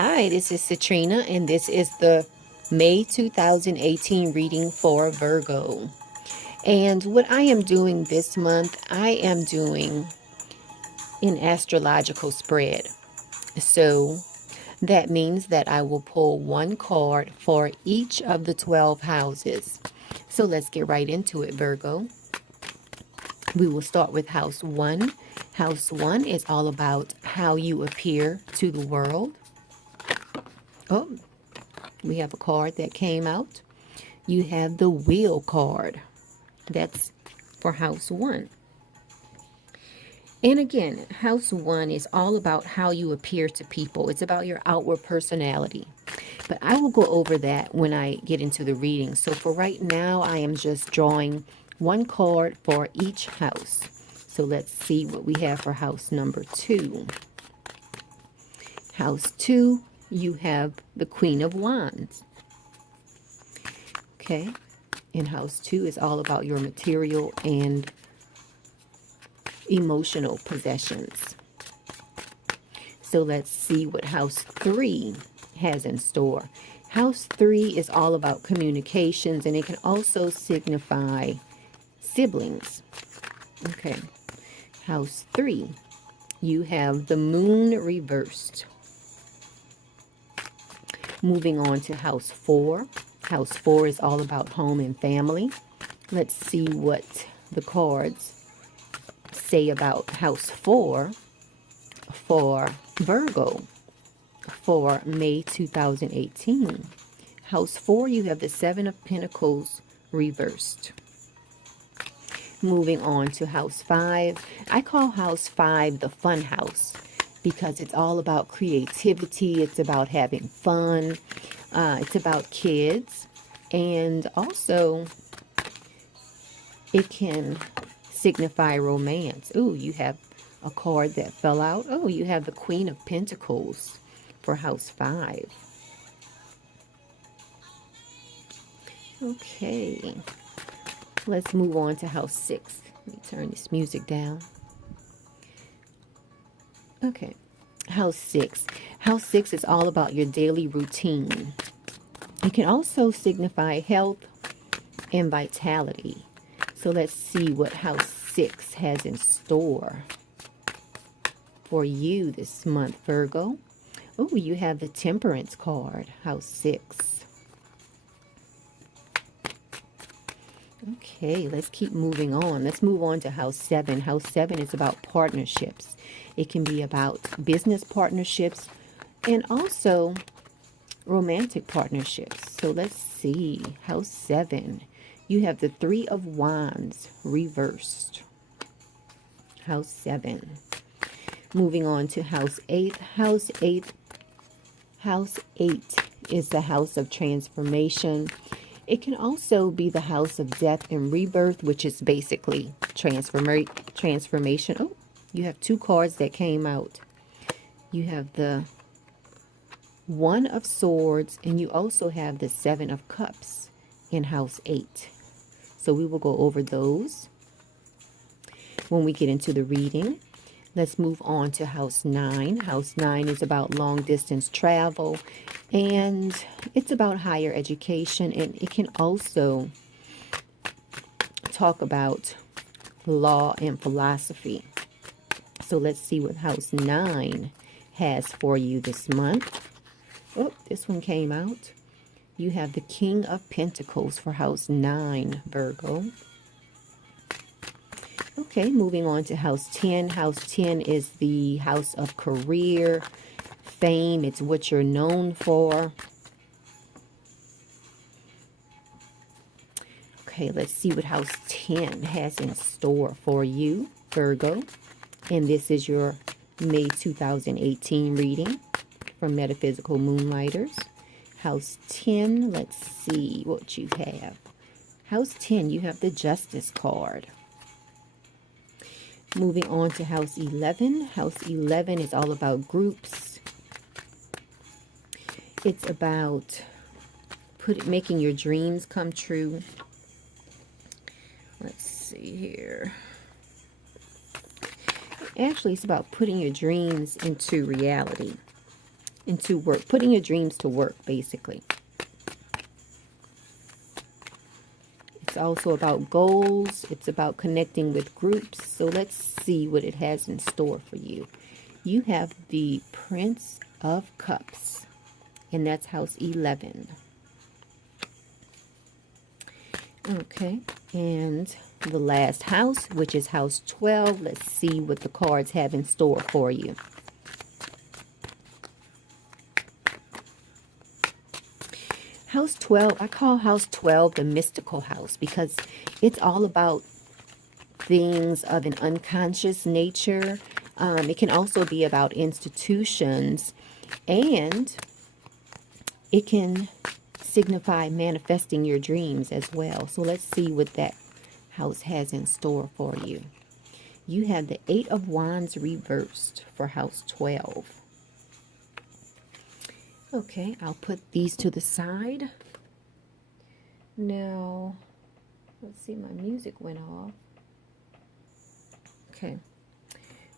Hi, this is Citrina, and this is the May 2018 reading for Virgo. And what I am doing this month, I am doing an astrological spread. So that means that I will pull one card for each of the 12 houses. So let's get right into it, Virgo. We will start with house one. House one is all about how you appear to the world. Oh, we have a card that came out. You have the wheel card. That's for house one. And again, house one is all about how you appear to people. It's about your outward personality. But I will go over that when I get into the reading. So for right now, I am just drawing one card for each house. So let's see what we have for house number two. House two, you have the Queen of Wands. Okay. And house two is all about your material and emotional possessions. So let's see what house three has in store. House three is all about communications, and it can also signify siblings. Okay. House three, you have the moon reversed. Moving on to house four. House four is all about home and family. Let's see what the cards say about house four for Virgo for May 2018. House four, you have the Seven of Pentacles reversed. Moving on to house five. I call house five the fun house because it's all about creativity. It's about having fun. It's about kids. And also, it can signify romance. Ooh, you have a card that fell out. Oh, you have the Queen of Pentacles for house five. Okay. Let's move on to house six. Let me turn this music down. Okay. House six. House six is all about your daily routine. It can also signify health and vitality. So let's see what house six has in store for you this month, Virgo. Oh, you have the Temperance card, house six. Okay, let's keep moving on. Let's move on to house seven. House seven is about partnerships. It can be about business partnerships and also romantic partnerships. So let's see. House seven. You have the Three of Wands reversed. House seven. Moving on to house eight. House eight is the house of transformation. It can also be the house of death and rebirth, which is basically transformation. Oh, you have two cards that came out. You have the One of Swords, and you also have the Seven of Cups in house eight. So we will go over those when we get into the reading. Let's move on to house nine. House nine is about long distance travel, and it's about higher education, and it can also talk about law and philosophy. So let's see what house nine has for you this month. Oh, this one came out. You have the King of Pentacles for house nine, Virgo. Okay, moving on to house 10. House 10 is the house of career, fame. It's what you're known for. Okay, let's see what house 10 has in store for you, Virgo. And this is your May 2018 reading from Metaphysical Moonlighters. House 10, let's see what you have. House 10, you have the Justice card. Moving on to house 11. House 11 is all about groups. It's about making your dreams come true. Let's see here. Actually, it's about putting your dreams into reality. into work, putting your dreams to work, basically. It's also about goals. It's about connecting with groups. So let's see what it has in store for you. You have the Prince of Cups, and that's house 11. Okay, and the last house, which is house 12. Let's see what the cards have in store for you. House 12, I call house 12 the mystical house because it's all about things of an unconscious nature. It can also be about institutions, and it can signify manifesting your dreams as well. So let's see what that house has in store for you. You have the 8 of Wands reversed for house 12. Okay, I'll put these to the side. Now, let's see, my music went off. Okay,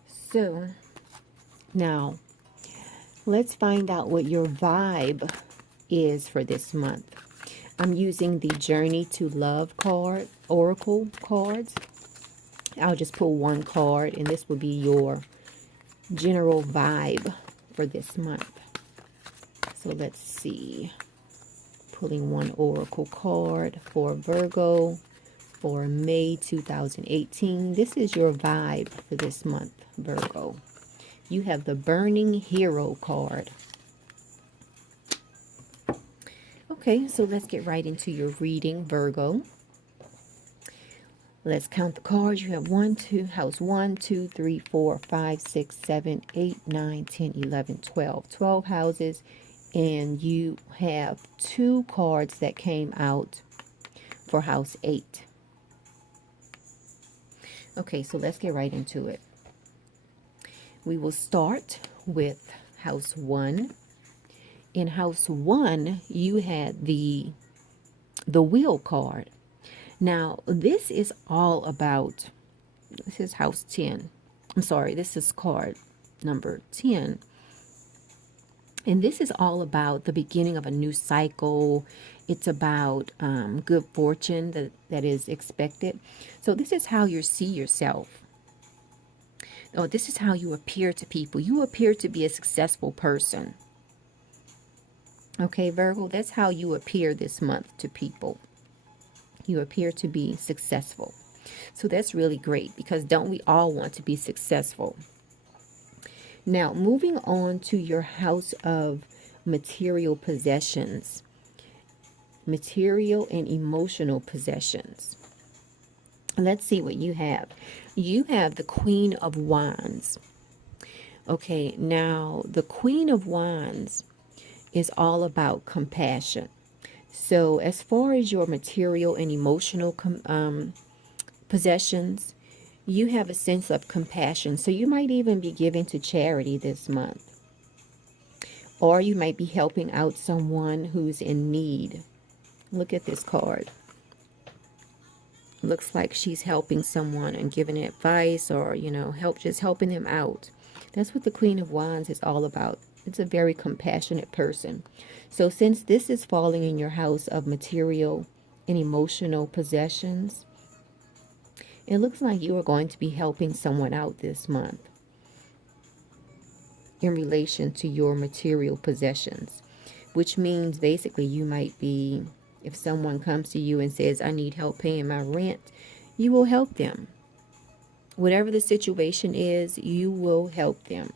so now let's find out what your vibe is for this month. I'm using the Journey to Love card, Oracle cards. I'll just pull one card, and this will be your general vibe for this month. So let's see. Pulling one Oracle card for Virgo for May 2018. This is your vibe for this month, Virgo. You have the Burning Hero card. Okay, so let's get right into your reading, Virgo. Let's count the cards. You have 1, 2, house 1, 2, 3, 4, 5, 6, 7, 8, 9, 10, 11, 12. 12 houses. And you have 2 cards that came out for house 8. Okay, so let's get right into it. We will start with house 1. In house 1, you had the Wheel card. Now, this is all about, this is house 10. I'm sorry, this is card number 10. And this is all about the beginning of a new cycle. It's about good fortune that is expected. So this is how you see yourself. Oh, this is how you appear to people. You appear to be a successful person. Okay, Virgo, that's how you appear this month to people. You appear to be successful. So that's really great, because don't we all want to be successful? Now, moving on to your house of material possessions. Material and emotional possessions. Let's see what you have. You have the Queen of Wands. Okay, now the Queen of Wands is all about compassion. So as far as your material and emotional possessions, you have a sense of compassion. So you might even be giving to charity this month. Or you might be helping out someone who's in need. Look at this card. Looks like she's helping someone and giving advice, or, you know, just helping them out. That's what the Queen of Wands is all about. It's a very compassionate person. So since this is falling in your house of material and emotional possessions, it looks like you are going to be helping someone out this month in relation to your material possessions, which means basically you might be, if someone comes to you and says, I need help paying my rent, you will help them. Whatever the situation is, you will help them.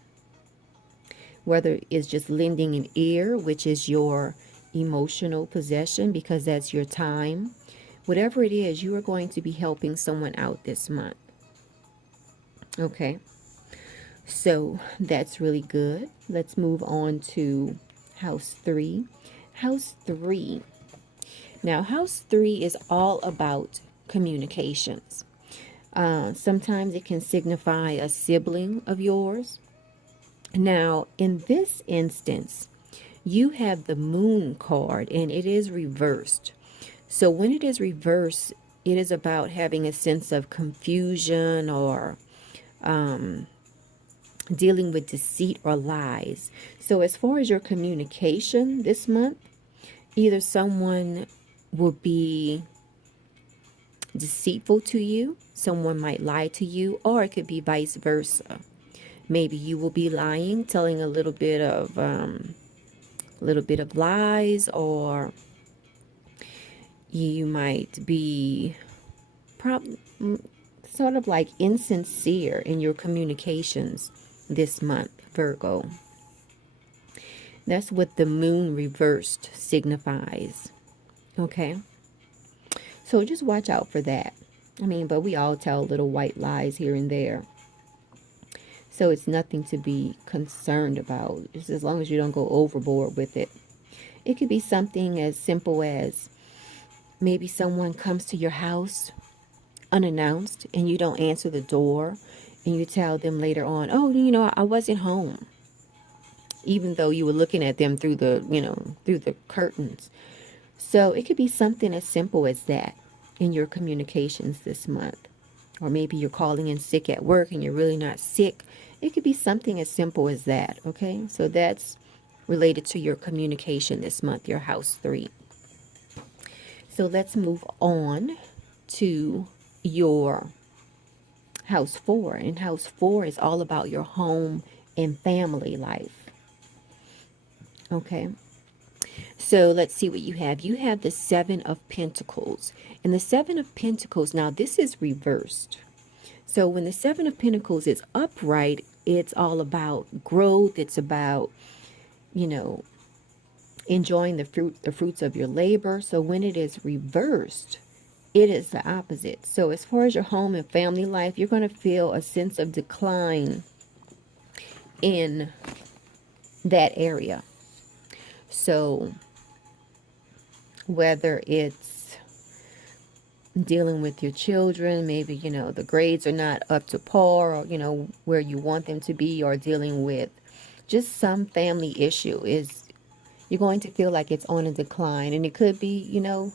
Whether it's just lending an ear, which is your emotional possession, because that's your time. Whatever it is, you are going to be helping someone out this month. Okay. So that's really good. Let's move on to house 3. House 3. Now, house 3 is all about communications. Sometimes it can signify a sibling of yours. Now, in this instance, you have the Moon card, and it is reversed. So when it is reversed, it is about having a sense of confusion or dealing with deceit or lies. So as far as your communication this month, either someone will be deceitful to you, someone might lie to you, or it could be vice versa. Maybe you will be lying, telling a little bit of lies, or you might be sort of like insincere in your communications this month, Virgo. That's what the moon reversed signifies. Okay? So just watch out for that. I mean, but we all tell little white lies here and there. So it's nothing to be concerned about, just as long as you don't go overboard with it. It could be something as simple as maybe someone comes to your house unannounced and you don't answer the door, and you tell them later on, oh, I wasn't home, even though you were looking at them through the curtains. So it could be something as simple as that in your communications this month. Or maybe you're calling in sick at work and you're really not sick. It could be something as simple as that, okay? So that's related to your communication this month, your house 3. So let's move on to your house 4. And house 4 is all about your home and family life. Okay. So let's see what you have. You have the 7 of Pentacles. And the 7 of Pentacles, now this is reversed. So when the 7 of Pentacles is upright, it's all about growth. It's about, enjoying the fruits of your labor. So when it is reversed, it is the opposite. So as far as your home and family life, you're going to feel a sense of decline in that area. So whether it's dealing with your children, maybe, the grades are not up to par, or, where you want them to be, or dealing with just some family issue, you're going to feel like it's on a decline. And it could be,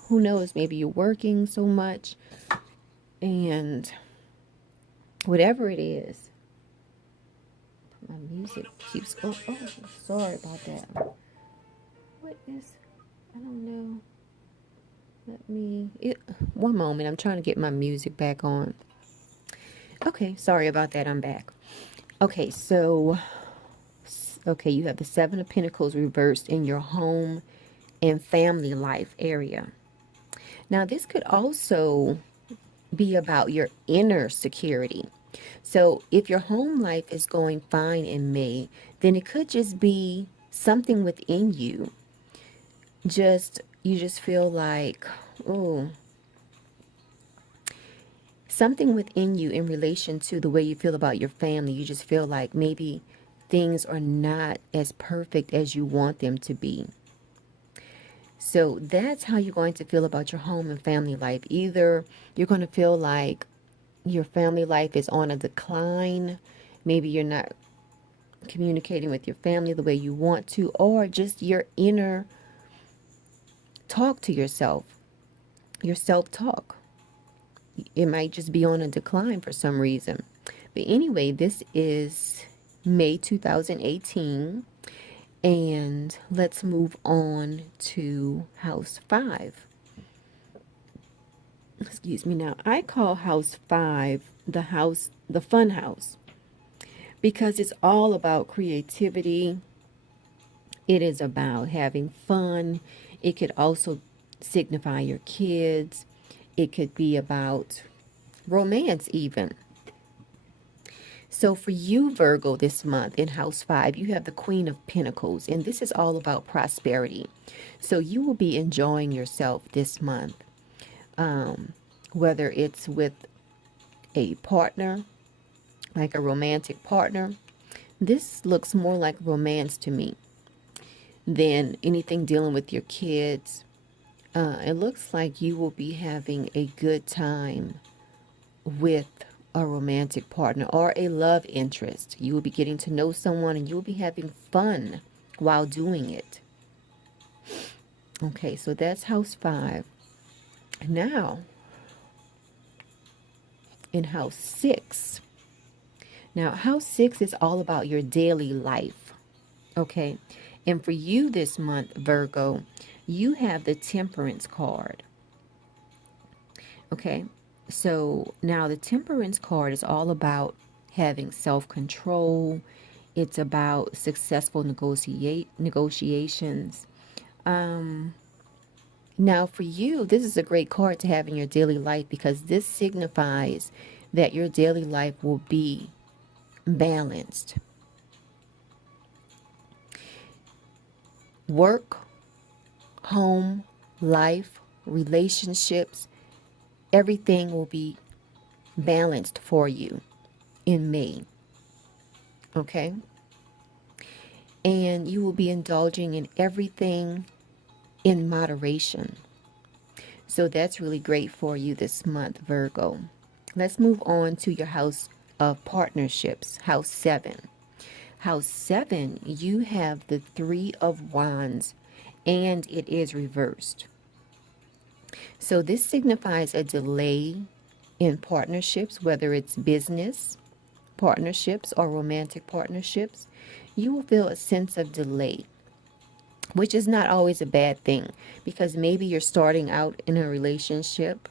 who knows, maybe you're working so much, and whatever it is, my music keeps going. Oh, sorry about that. What is, I don't know. One moment. I'm trying to get my music back on. Okay, sorry about that. I'm back. Okay, so, you have the 7 of Pentacles reversed in your home and family life area. Now, this could also be about your inner security. So, if your home life is going fine in May, then it could just be something within you. You just feel like, oh, something within you in relation to the way you feel about your family. You just feel like maybe things are not as perfect as you want them to be. So that's how you're going to feel about your home and family life. Either you're going to feel like your family life is on a decline. Maybe you're not communicating with your family the way you want to, or just your inner talk to yourself, your self-talk. It might just be on a decline for some reason. But anyway, this is May 2018. And let's move on to house 5. Excuse me. Now, I call house 5 the fun house, because it's all about creativity. It is about having fun. It could also signify your kids. It could be about romance even. So for you, Virgo, this month in house 5, you have the Queen of Pentacles, and this is all about prosperity. So you will be enjoying yourself this month, whether it's with a partner, like a romantic partner. This looks more like romance to me than anything dealing with your kids. It looks like you will be having a good time with a romantic partner or a love interest. You will be getting to know someone and you will be having fun while doing it. Okay, so that's house 5. Now, in house 6. Now, house 6 is all about your daily life. Okay. And for you this month, Virgo, you have the Temperance card. Okay. So now the Temperance card is all about having self-control. It's about successful negotiations. Now for you, this is a great card to have in your daily life because this signifies that your daily life will be balanced. Work, home, life, relationships, everything will be balanced for you in May. Okay? And you will be indulging in everything in moderation. So that's really great for you this month, Virgo. Let's move on to your house of partnerships, house 7. House 7, you have the 3 of Wands, and it is reversed. So this signifies a delay in partnerships, whether it's business partnerships or romantic partnerships. You will feel a sense of delay, which is not always a bad thing because maybe you're starting out in a relationship,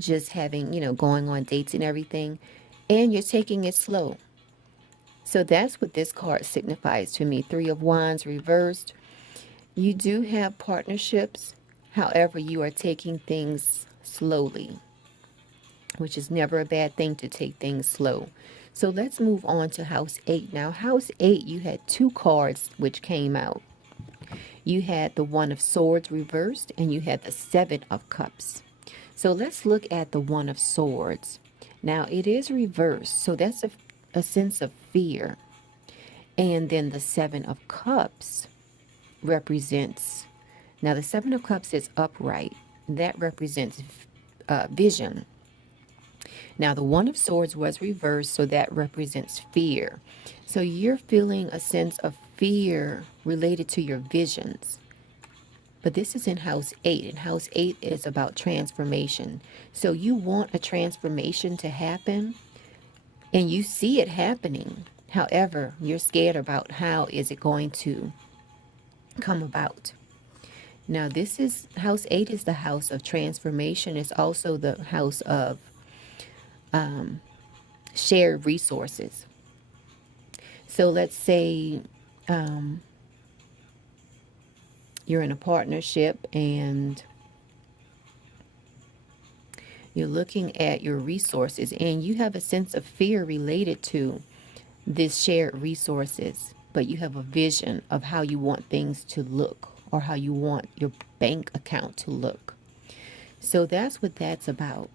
just having, going on dates and everything, and you're taking it slow. So that's what this card signifies to me. 3 of Wands reversed. You do have partnerships. However, you are taking things slowly, which is never a bad thing to take things slow. So let's move on to house 8. Now, house 8, you had 2 cards which came out. You had the 1 of Swords reversed, and you had the 7 of Cups. So let's look at the 1 of Swords. Now, it is reversed, so that's a sense of fear. And then the 7 of Cups represents, now the 7 of Cups is upright. That represents vision. Now, the 1 of Swords was reversed, so that represents fear. So you're feeling a sense of fear related to your visions. But this is in house 8, and house 8 is about transformation. So you want a transformation to happen, and you see it happening. However, you're scared about how is it going to come about. Now, this is, house 8 is the house of transformation. It's also the house of shared resources. So let's say you're in a partnership and you're looking at your resources and you have a sense of fear related to this shared resources, but you have a vision of how you want things to look or how you want your bank account to look. So that's what that's about.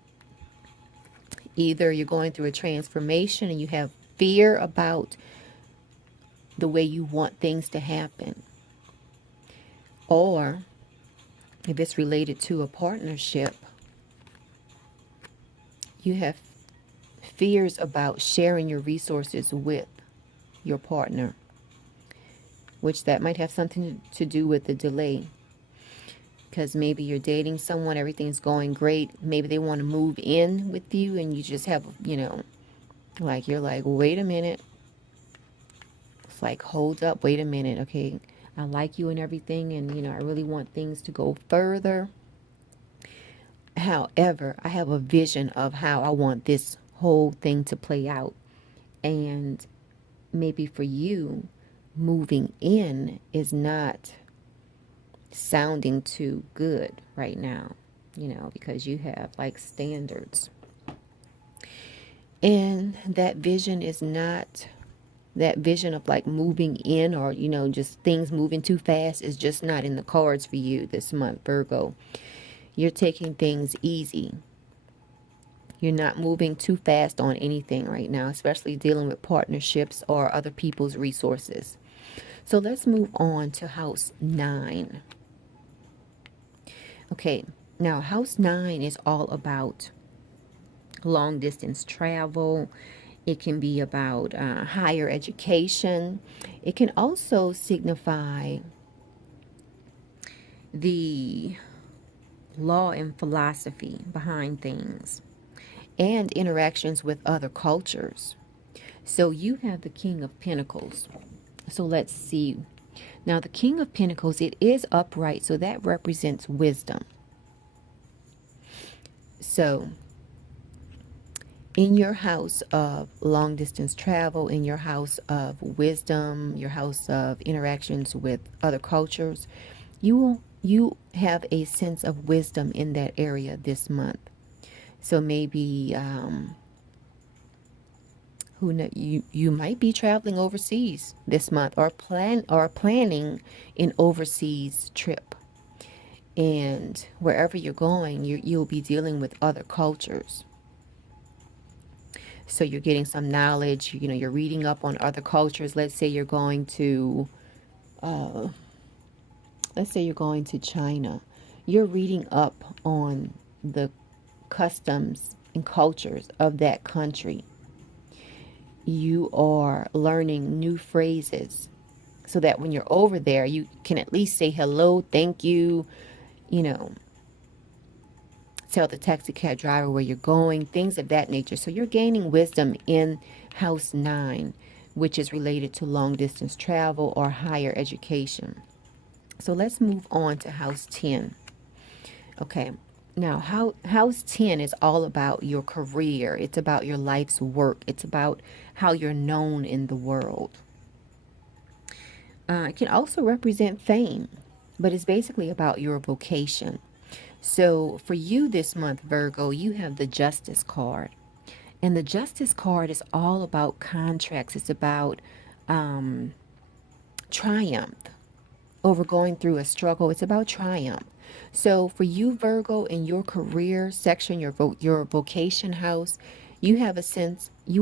Either you're going through a transformation and you have fear about the way you want things to happen, or if it's related to a partnership, you have fears about sharing your resources with your partner, which that might have something to do with the delay. Because maybe you're dating someone, everything's going great. Maybe they want to move in with you and you just have, like you're like, wait a minute. It's like, hold up, wait a minute, okay? I like you and everything, and, I really want things to go further. However, I have a vision of how I want this whole thing to play out. And maybe for you, moving in is not sounding too good right now, because you have like standards. And that vision is not that vision of like moving in or, just things moving too fast is just not in the cards for you this month, Virgo. You're taking things easy. You're not moving too fast on anything right now, especially dealing with partnerships or other people's resources. So let's move on to house 9. Okay, now house 9 is all about long distance travel. It can be about higher education. It can also signify the law and philosophy behind things and interactions with other cultures. So you have the King of Pentacles. So let's see. Now, the King of Pentacles, it is upright, so that represents wisdom. So in your house of long distance travel, in your house of wisdom, your house of interactions with other cultures, you have a sense of wisdom in that area this month. So maybe you might be traveling overseas this month, or planning an overseas trip. And wherever you're going, you'll be dealing with other cultures. So you're getting some knowledge, you're reading up on other cultures. Let's say you're going to China. You're reading up on the customs and cultures of that country. You are learning new phrases so that when you're over there, you can at least say hello, thank you, tell the taxi cab driver where you're going, things of that nature. So you're gaining wisdom in house 9, which is related to long distance travel or higher education. So let's move on to house 10. Okay. Now, house 10 is all about your career. It's about your life's work. It's about how you're known in the world. It can also represent fame, but it's basically about your vocation. So for you this month, Virgo, you have the Justice card. And the Justice card is all about contracts. It's about triumph over going through a struggle. It's about triumph. So for you, Virgo, in your career section, your vocation house, you will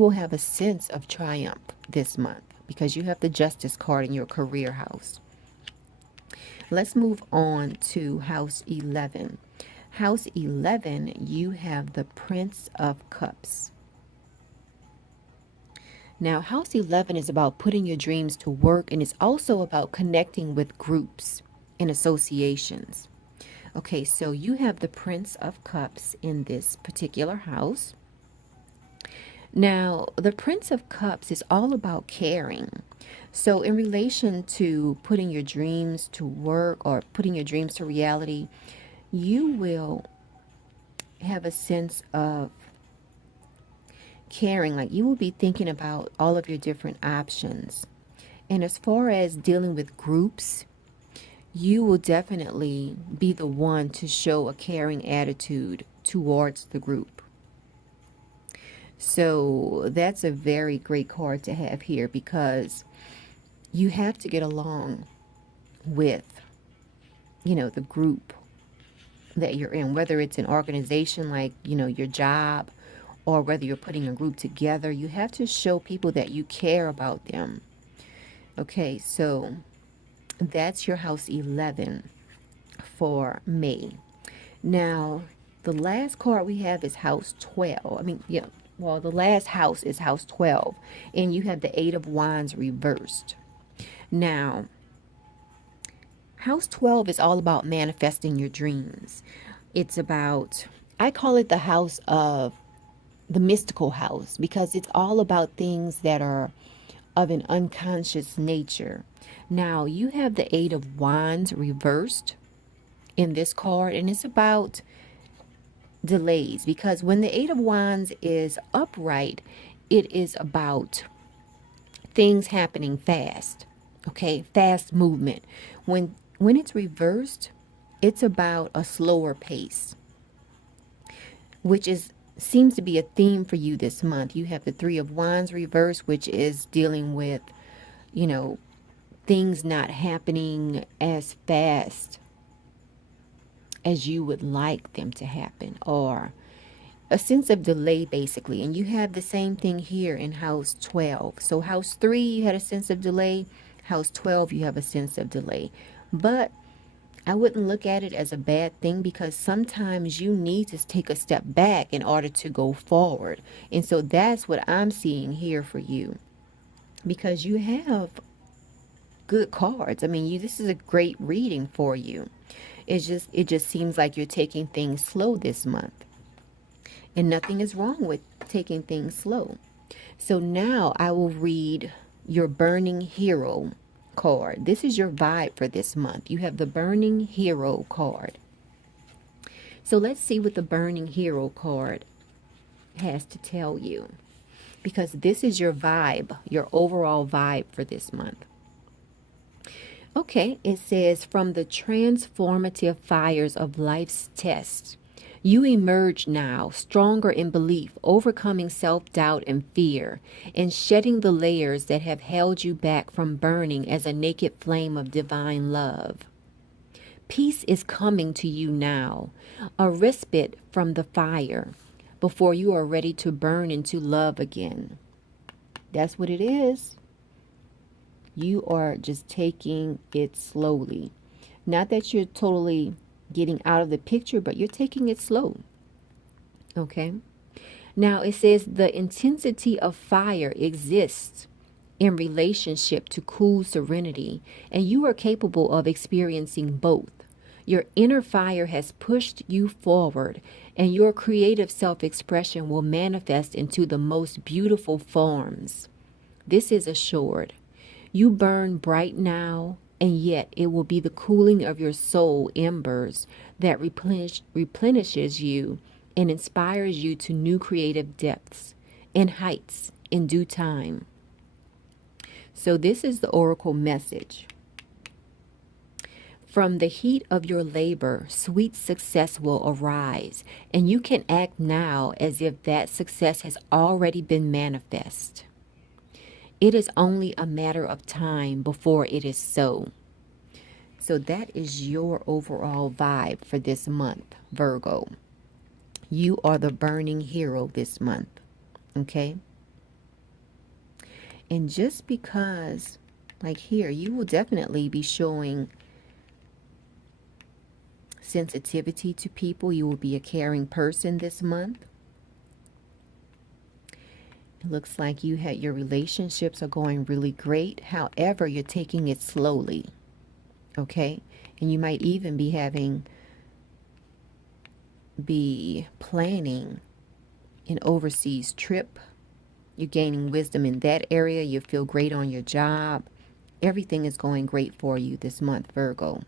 have a sense of triumph this month because you have the Justice card in your career house. Let's move on to house 11. House 11, you have the Prince of Cups. Now, house 11 is about putting your dreams to work, and it's also about connecting with groups and associations. Okay, so you have the Prince of Cups in this particular house. Now, the Prince of Cups is all about caring. So in relation to putting your dreams to work or putting your dreams to reality, you will have a sense of caring. Like you will be thinking about all of your different options. And as far as dealing with groups, you will definitely be the one to show a caring attitude towards the group. So that's a very great card to have here because you have to get along with, the group that you're in, whether it's an organization like, your job, or whether you're putting a group together. You have to show people that you care about them. Okay, so that's your house 11 for May. Now, the last card we have is house 12. The last house is house 12, and you have the 8 of Wands reversed. Now, house 12 is all about manifesting your dreams. It's about, I call it the house of the mystical house because it's all about things that are of an unconscious nature. Now, you have the 8 of Wands reversed in this card, and it's about delays because when the 8 of Wands is upright, it is about things happening fast. Okay, fast movement. When it's reversed, it's about a slower pace, which seems to be a theme for you this month. You have the 3 of Wands reversed, which is dealing with, things not happening as fast as you would like them to happen, or a sense of delay basically. And you have the same thing here in house 12. So house 3, you had a sense of delay. House 12, you have a sense of delay. But I wouldn't look at it as a bad thing because sometimes you need to take a step back in order to go forward. And so that's what I'm seeing here for you because you have good cards. This is a great reading for you. It just seems like you're taking things slow this month. And nothing is wrong with taking things slow. So now I will read your Burning Hero card. This is your vibe for this month. You have the Burning Hero card. So let's see what the Burning Hero card has to tell you, because this is your vibe, your overall vibe for this month. Okay, it says, from the transformative fires of life's test, you emerge now, stronger in belief, overcoming self-doubt and fear, and shedding the layers that have held you back from burning as a naked flame of divine love. Peace is coming to you now, a respite from the fire, before you are ready to burn into love again. That's what it is. You are just taking it slowly. Not that you're totally getting out of the picture, but you're taking it slow. Okay? Now it says the intensity of fire exists in relationship to cool serenity, and you are capable of experiencing both. Your inner fire has pushed you forward, and your creative self-expression will manifest into the most beautiful forms. This is assured. You burn bright now, and yet it will be the cooling of your soul embers that replenishes you and inspires you to new creative depths and heights in due time. So this is the oracle message. From the heat of your labor, sweet success will arise, and you can act now as if that success has already been manifest. It is only a matter of time before it is so. So that is your overall vibe for this month, Virgo. You are the burning hero this month, okay? And just because, like here, you will definitely be showing sensitivity to people. You will be a caring person this month. It looks like your relationships are going really great. However, you're taking it slowly, okay? And you might even be planning an overseas trip. You're gaining wisdom in that area. You feel great on your job. Everything is going great for you this month, Virgo.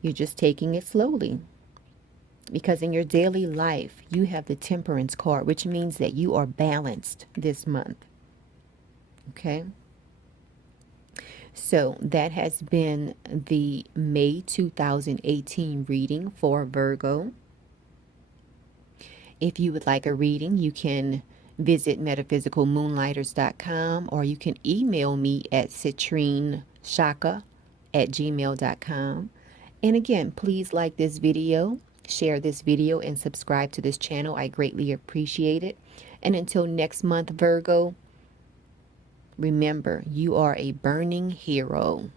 You're just taking it slowly. Because in your daily life, you have the Temperance card, which means that you are balanced this month. Okay? So that has been the May 2018 reading for Virgo. If you would like a reading, you can visit metaphysicalmoonlighters.com, or you can email me at citrinechaka@gmail.com. And again, please like this video, share this video, and subscribe to this channel. I greatly appreciate it. And until next month, Virgo, remember, you are a burning hero.